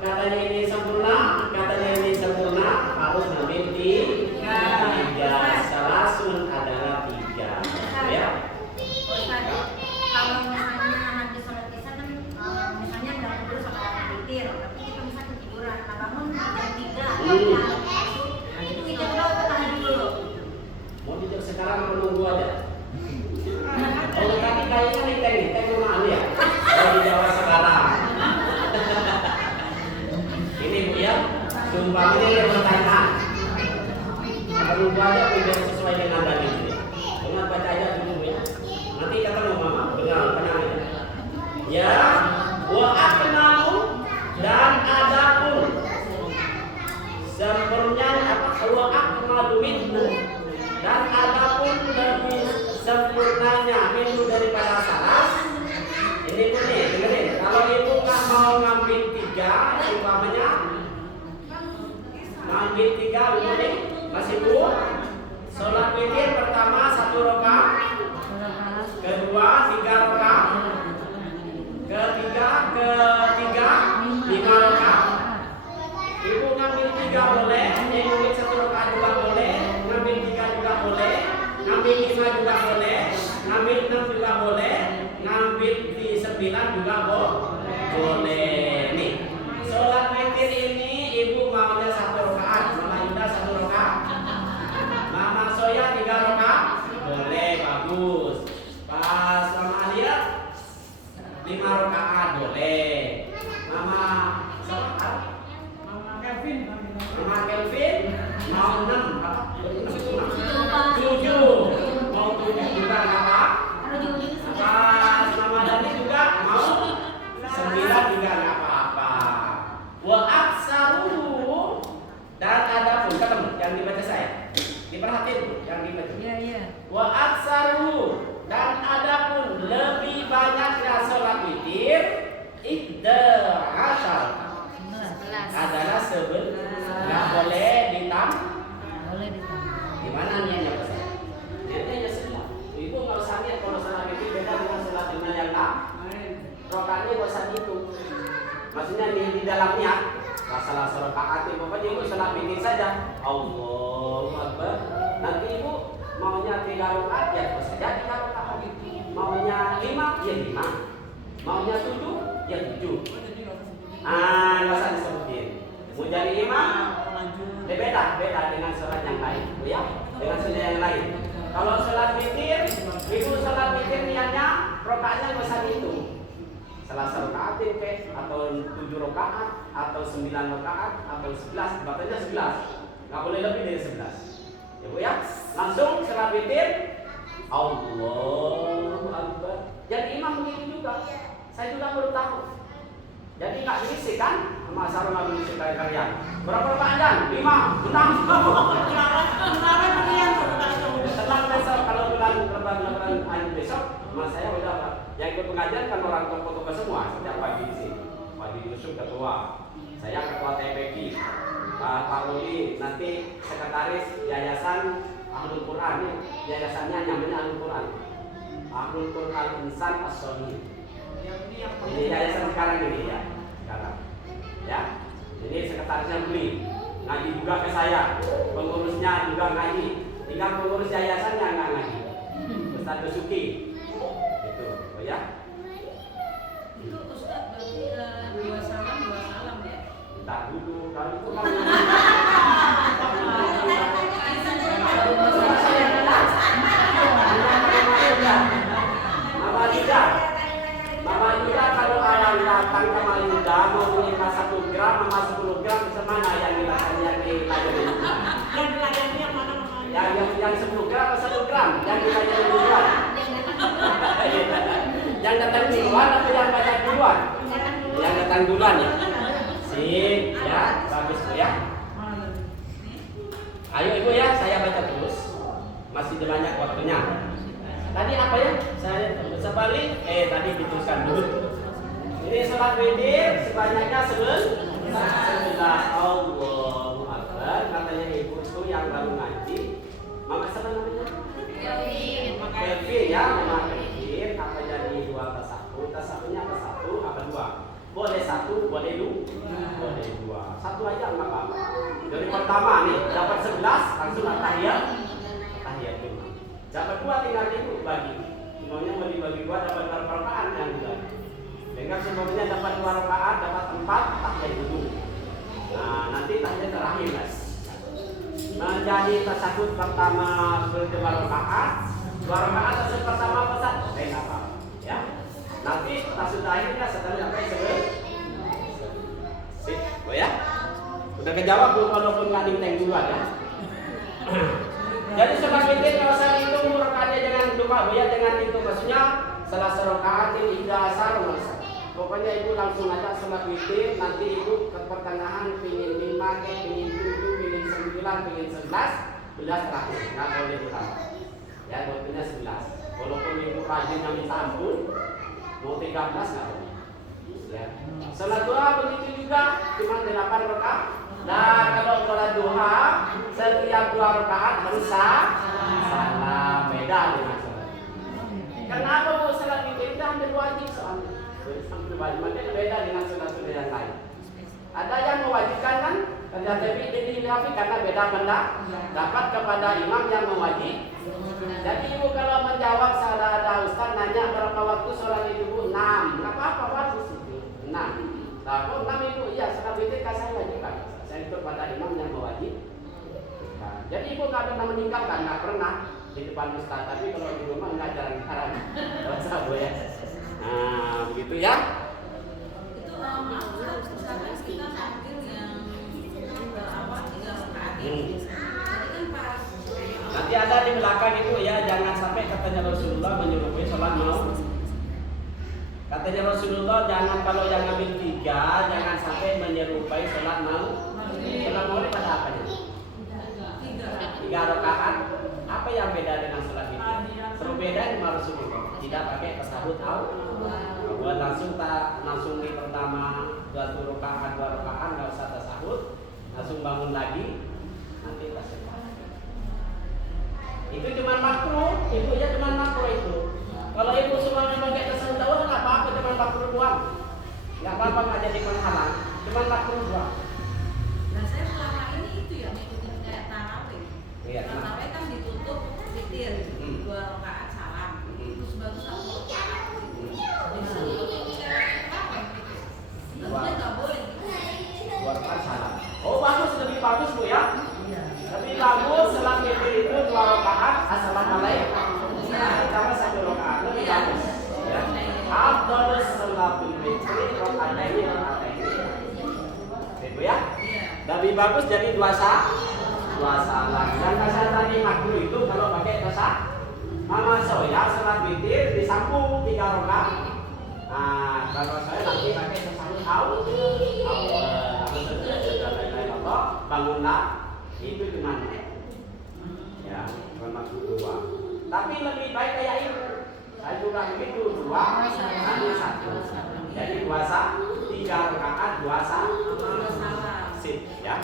katanya ini sempurna, katanya ini sempurna, harus ngambil 3. Salasun adalah 3 ya. Kalau misalnya habis sholat isya kan misalnya nggak perlu sholat witir, tapi kita bisa ketiduran, nah bangun jam 3 itu ngambil 3 begini. Masih Bu? Sholat witir pertama 1 rakaat, kedua 3 rakaat, ketiga 5 rakaat. Ibu ngambil 3 boleh, ngambil 1 rakaat juga boleh, ngambil 3 juga boleh, ngambil 5 juga boleh, ngambil 6 juga boleh, ngambil 9 juga boleh. Nih, sholat witir ini ibu maunya 1 rakaat, Mama Yuda 1 rakaat, Mama Soya 3 rakaat, boleh, bagus. Pas Mama Alia 5 rakaat boleh. Mama Kelvin mau 6 apa? 7. Mau 7 juga enggak apa? Pas Mama Dani juga mau 9 juga enggak apa-apa. Wa aksaruhu, dan ada pun ketemu yang dibaca saya. Diperhatiin yang dibaca. Iya. Wa aksaruhu, dan ada pun lebih banyaknya sholat witir 11 adalah 11. Nggak boleh ditambah. Boleh ditambah. Gimana niatnya Pak? Niatnya ya 11. Ibu nggak usah niat kalau sholat witir beda dengan sholat sunnah yang lain. Rokaatnya nggak usah gitu. Maksudnya di dalam niat salah rakaat pokoknya ibu sholat witir saja. Allahu Akbar. Nanti ibu maunya 3 rakaat ya terus saja 3 rakaat. Maunya 5 ya 5. Maunya 7 ya 7. Nggak usah disebutin. Mau jadi imam, beda dengan sholat yang lain, ya, dengan sholat yang lain. Kalau sholat witir, ibu sholat witir niatnya rakaatnya nggak usah dihitung. Salah rakaat atau 7 rakaat atau 9 rakaat atau 11, batanya 11, nggak boleh lebih dari 11. Ya Bu ya, langsung sholat witir, Allahu Akbar. Jadi imam begitu juga. Saya juga baru tahu. Jadi nggak berisik kan? Masa nggak berisik kayak kalian? Berapa rakaat? 5, 6. Tenang besok kalau bulan besok, mas saya udah yang ikut pengajian kan orang tokoh-tokoh semua setiap pagi di sini. Pak Yusuf ketua, saya ketua TPQ, Pak Ruli nanti sekretaris Yayasan Ahlul Quran. Yayasannya namanya Ahlul Quran. Ahlul Quran Insan As-Solihin. Ini yayasan sekarang ini ya, sekarang. Ya, ini sekretarisnya beli, ngaji juga ke saya, pengurusnya juga ngaji, tinggal pengurus yayasannya nggak ngaji. Ustaz Besuki, itu, oh ya. Itu Ustaz berarti 2 salam ya? Entar dulu, kalau itu kan. Mama Yuda kalau orang datang ke Mama Yuda mau menerima 1 gram sama 10 gram semana yang dilayani yang mana yang 10 gram atau 1 gram yang dilayani duluan yang datang duluan atau yang banyak duluan yang datang duluan ya sip ya bagus Bu ya. Ayo Ibu ya, saya baca terus masih banyak waktunya. Tadi apa ya? Saya sebalik. Tadi dituliskan dulu. Ini sholat witir sebanyaknya 11. Allahu Akbar. Katanya ibu itu yang baru ngaji. Mama siapa namanya? Kelvin ya, Mama Kelvin. Apa jadi 2 tasawuf? Tasawufnya apa 1? Apa 2? Boleh 1, boleh 2. Boleh 2. 1 aja enggak apa-apa. Dari pertama nih dapat 11 langsung tahiyat. Tahiyat dulu. Dapat 2 tinggal ibu bagi. Semuanya mau dibagi 2 dapat berapa rakaat yang dibagi. Dengan semuanya dapat 2 rakaat, dapat 4 tahiyat dulu. Nah, nanti tahiyat terakhir guys. Menjadi tasyahud pertama 2 rakaat, 2 rakaat tasyahud pertama pesat. Enggak apa. Ya. Nanti tasyahud akhirnya setelah sampai 11. Sip, oh ya. Udah kejawab Bu walaupun enggak dinteng duluan ya. Jadi sholat witir kalau saya hitung rakaatnya jangan lupa Bu ya, jangan hitung maksudnya salah rakaat ini asar masa. Pokoknya ibu langsung aja sholat witir, nanti ibu ke pertengahan pingin 5, pingin 7, pingin 9, pingin 11 terakhir, nggak boleh ditambah. Ya waktunya 11. Walaupun ibu rajinnya minta ampun, mau 13 nggak boleh. Ya. Sholat doa begitu juga, cuma 8 rakaat. Dan kalau sholat duha setiap 2 rakaat harus salam, beda dengan sholat. Kenapa bu sholat witir itu hampir wajib soalnya? Hampir wajib, makanya beda dengan sholat-sholat yang lain. Ada yang mewajibkan kan? Ternyata ini karena beda pendapat kepada imam yang mewajib. Jadi ibu kalau menjawab salah ada ustaz nanya berapa waktu sholat itu bu? 6. Nggak apa-apa, bagus itu 6. Nah, kok 6 ibu? Iya, sholat witir kan saya wajibkan. Saya ikut pada imam yang mewajib. Nah, jadi ibu nggak pernah meninggalkan, nggak pernah di depan ustaz. Tapi kalau di rumah nggak jarang-jarang. Dosa bu ya. Nah, begitu ya. Itu maaf misalkan kita ambil yang apa 3 rakaat ya. Tadi kan pas Nanti ada di belakang itu ya, jangan sampai katanya Rasulullah menyerupai sholat mau. Katanya Rasulullah jangan kalau yang ambil 3 jangan sampai menyerupai sholat mau. Sholat mau ini pada apanya? 3 rakaat. Apa yang beda dengan sholat itu? Berbeda dengan Rasulullah. Tidak pakai tasahud awal. Langsung di pertama 2 rakaat 2 rakaat nggak usah tasahud, langsung bangun lagi nanti tasahud. Itu cuma makruh, ibunya cuma makruh itu. Kalau ibu semuanya pakai tasawuf awal nggak apa-apa, cuma makruh doang. Nggak apa-apa, nggak jadi penghalang, cuma makruh doang. Nah, saya selama ini itu ya ngikutin kayak tarawih. Iya. Tarawih kan ditutup witir 2 rakaat salam. Terus baru 1 rakaat. Jadi harusnya nggak boleh. 2 rakaat salam. Oh bagus, lebih bagus bu ya. Iya. Lebih bagus sholat witir itu 2 rakaat assalamualaikum. Sama 1 rakaat lebih bagus. Ya. Afdhalus sholatul fitri rakaataini. Itu ya. Lebih bagus jadi 2 salam. Yang saya tadi makruh itu kalau pakai tasawuf. Mama saya sholat witir disambung 3 rakaat. Nah, kalau saya nanti pakai tasawuf awal. Bangunlah itu gimana? Ya, memang 2. Tapi lebih baik kayak itu. Saya juga begitu 2, 1. Jadi 3 rakaat 2 salam. Sip, ya.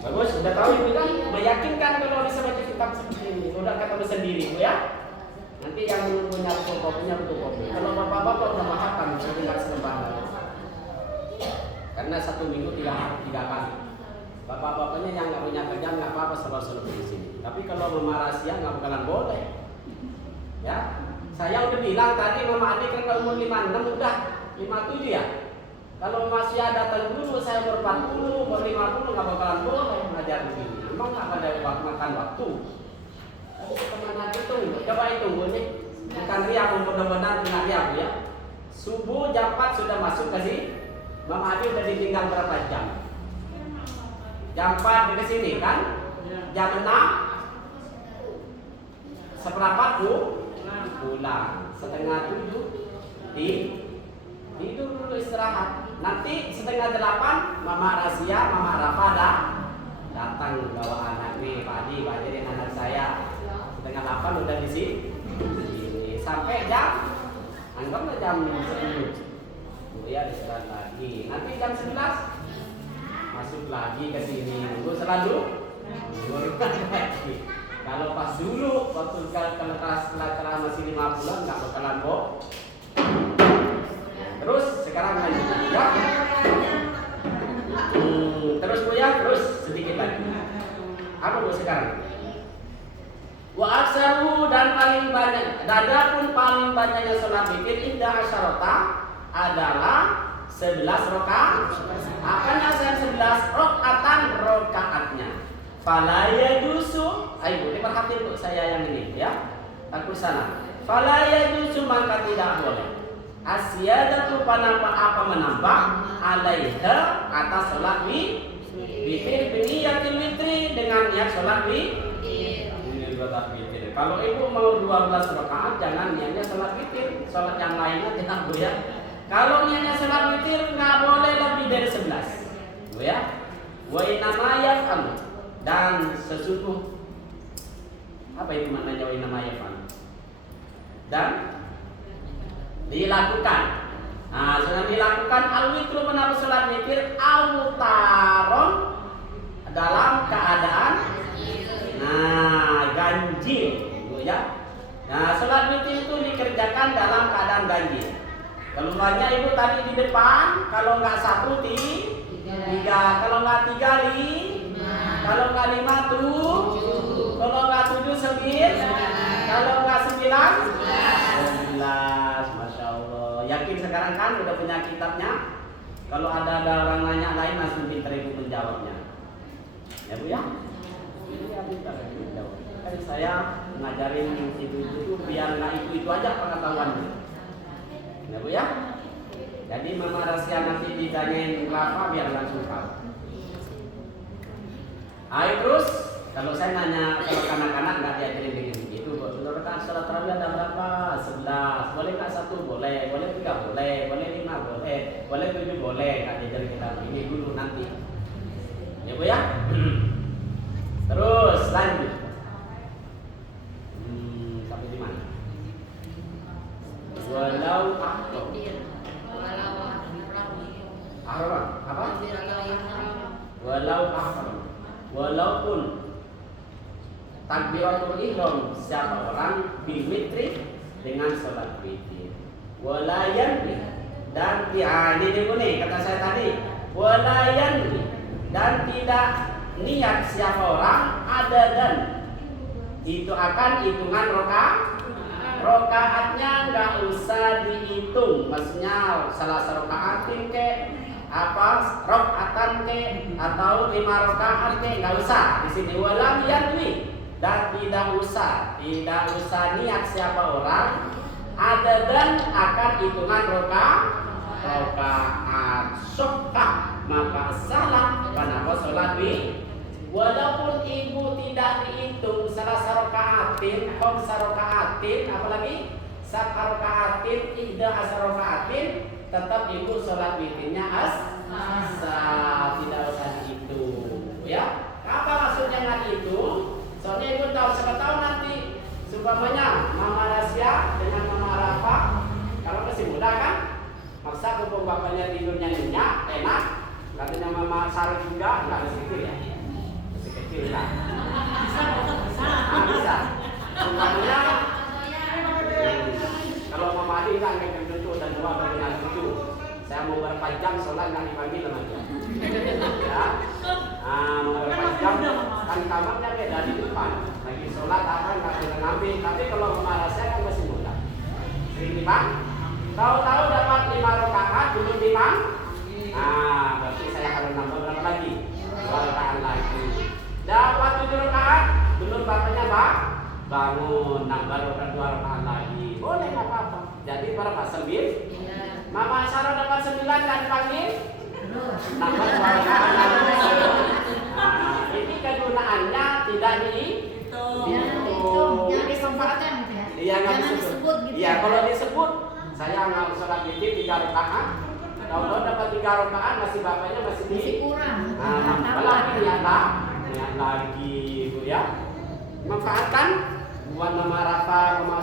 Bagus, sudah tahu itu kan? Meyakinkan kalau bisa baca kitab seperti ini. Sudah kata sendiri, Bu ya. Nanti yang punya fotokopi. Kalau bapak-bapak udah makan, saya tinggal selembar. Karena 1 minggu 3 kali. Bapak-bapaknya yang nggak punya kerjaan nggak apa-apa selalu di sini. Tapi kalau mama rahasia nggak bakalan boleh. Ya, saya udah bilang tadi mama adik kan umur 56 udah 57 ya. Kalau masih ada dulu saya umur 40, umur 50 nggak bakalan boleh mengajar begini. Memang nggak ada makan waktu. Tapi kemana itu? Coba itu nih. Bukan riak, mudah-mudahan benar riak ya. Subuh jam 4 sudah masuk ke sini. Mama Adi udah ditinggal berapa jam? Jam 4 ke sini kan? Jam 6 seperempat pulang. Setengah 7 tidur dulu istirahat. Nanti setengah 8 Mama Razia, Mama Rafa datang bawa anak nih, Pak Adi, bajarin anak saya. Setengah 8 udah di sini. Sampai jam anggaplah jam 10. Ya istirahat lagi. Nanti jam 11 masuk lagi ke sini. Nunggu selalu lagi. Kalau pas dulu waktu kalau kelas masih 5 bulan nggak bakalan terus sekarang lanjut ya. Terus Bu ya, terus sedikit lagi. Apa Bu sekarang? Wa aksaru dan paling banyak. Adapun paling banyaknya sholat witir indah asyarata adalah 11 rakaat. Apanya 11 rakaatnya? Fala yajuzu. Ayo diperhatiin Bu saya yang ini ya. Aku sana. Fala yajuzu maka tidak boleh. Asyadatu apa menambah alaiha atas sholat witir biniyatil witri dengan niat sholat witir. Kalau ibu mau 12 rakaat jangan niatnya sholat witir, sholat yang lainnya tidak Bu ya. Kalau niatnya sholat witir nggak boleh lebih dari 11, Bu ya. Wa inama yaf'al dan sesungguh apa itu maknanya wa inama yaf'al? Dan dilakukan Nah, sedang dilakukan al-witru menaruh sholat witir autaron dalam keadaan ganjil, ya. Nah, sholat witir itu dikerjakan dalam keadaan ganjil. Keluarnya ibu tadi di depan, kalau nggak 1 3, kalau nggak 3 kalau nggak 5 7, kalau nggak 7 9, kalau nggak 9 11. Masya Allah. Yakin sekarang kan udah punya kitabnya? Kalau ada orang nanya lain langsung pintar ibu menjawabnya. Ya Bu ya? Iya pintar ibu menjawab. Kan saya ngajarin itu biar nggak itu aja pengetahuannya. Ya Bu ya? Jadi Mama Rahasia nanti ditanyain Rafa biar langsung tahu. Ayo terus, kalau saya nanya kalau kanak-kanak nggak diajarin begitu. Menurut kan sholat tarawih ada berapa? 11. Boleh nggak 1? Boleh. Boleh 3? Boleh. Boleh 5? Boleh. Boleh 7? Boleh. Nggak diajarin kita ini dulu nanti. Ya Bu ya? Terus lanjut. Sampai di mana? Walau apa? Walaupun takbiratul ihram siapa orang bil witri dengan salat witir. Walayan dan ini nih kata saya tadi. Walayan dan tidak niat siapa orang ada dan itu akan hitungan rokaatnya nggak usah dihitung, maksudnya salah rokaatin ke rokaatan ke atau 5 rokaat ke nggak usah di sini. Walam yanwi dan tidak usah niat siapa orang ada dan akan hitungan rokaat sokak maka salah kenapa sholat walaupun ibu tidak dihitung salah sarokaatin, apalagi sakarokaatin, ihda asarokaatin, tetap ibu sholat witirnya asa, tidak usah dihitung, ya. Apa maksudnya nggak dihitung? Soalnya ibu tahu, siapa tahu nanti, sumpamanya Mama Rahasia dengan Mama Rafa, kalau masih muda kan, maksa kumpul bapaknya tidurnya nyenyak, enak, katanya Mama Sarah juga nggak di situ ya. Bisa. Bisa. Umpamanya kalau Mama Adi kan yang tentu dan dua dengan itu. Saya mau berapa jam sholat nggak dipanggil sama dia. Ya. Mau berapa jam kan kamarnya beda di depan. Lagi sholat apa nggak bisa ngambil. Tapi kalau Mama Rahasia kan masih muda. Sering dimang. Tahu-tahu dapat 5 rakaat belum dimang. Berarti saya harus nambah berapa lagi? 2 rakaat lagi. Dapat 7 rakaat, belum bapaknya bangun, nambah 2 rakaat lagi. Boleh nggak apa-apa. Jadi berapa? 9. Mama Sarah dapat 9 kan dipanggil? Nambah 2 rakaat lagi. Ini kegunaannya tidak dihitung. Yang disebutkan ya. Iya nggak disebut. Iya kalau disebut, saya nggak sholat witir 3 rakaat. Kalau dapat 3 rakaat masih bapaknya masih kurang. Nambah lagi lagi Bu ya. Manfaatkan buat Mama Rafa, Mama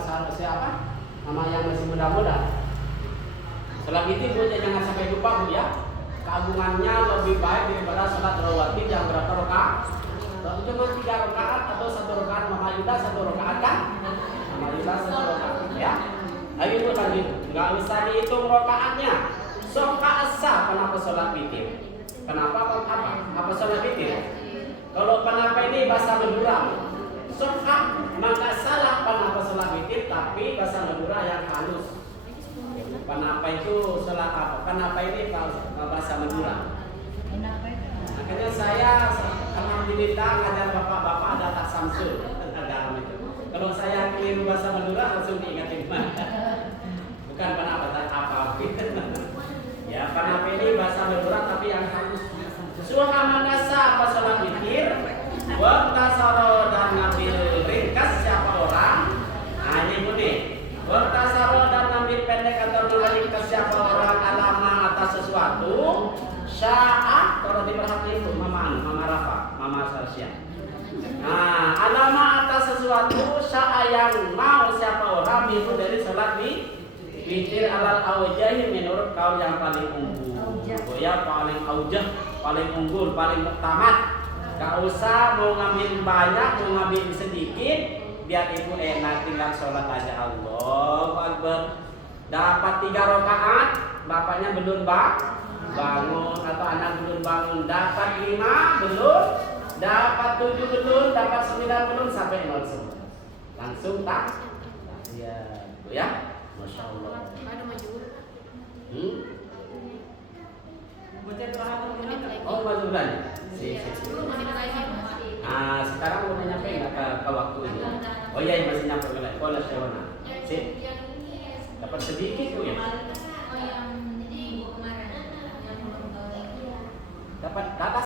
Sarah siapa? Mama yang masih muda-muda. Sholat witir Bu jangan sampai lupa Bu ya. Keagungannya lebih baik daripada sholat rawatib yang berapa rakaat? Kalau cuma 3 rakaat atau 1 rakaat Mama Yuda 1 rakaat kan? Mama Yuda 1 rakaat ya. Ayo Bu lanjut. Enggak usah dihitung rakaatnya. Soka asa kenapa sholat witir? Kenapa apa sholat witir? Kalau kenapa ini bahasa Madura, soka maka salah kenapa sholat witir, tapi bahasa Madura yang halus. Kenapa itu sholat apa? Kenapa ini bahasa Madura? Makanya saya alhamdulillah ngajar bapak-bapak ada tak samsul agama itu. Kalau saya keliru bahasa Madura langsung diingatin bukan kenapa tak apa. Ya, kenapa ini bahasa Madura tapi yang halus. Suhamanasa apa sholat witir, waktasaro dan ngambil ringkas siapa orang, ini bunyi. Waktasaro dan ngambil pendek atau ringkas siapa orang alama atas sesuatu, sya'a kalau diperhatiin tuh Mama Rafa, Mama Sarsia. Alama atas sesuatu sya'a yang mau siapa orang itu dari sholat witir. Witir alal aujahi menurut kaul yang paling unggul. Ya paling aujah, paling unggul, paling muktamad. Gak usah mau ngambil banyak, mau ngambil sedikit, biar ibu enak tinggal sholat aja. Allahu Akbar. Dapat 3 rakaat, bapaknya belum bangun atau anak belum bangun. Dapat 5 belum, dapat 7 belum, dapat 9 belum, sampai 0 semua. Langsung tak? Ya, masya Allah. Ada maju. Oh, masuk bulan. Nah, Sekarang udah nyampe nggak ke waktu ini? Oh iya, masih nyampe wilayah. Kalau Syawana, dapat sedikit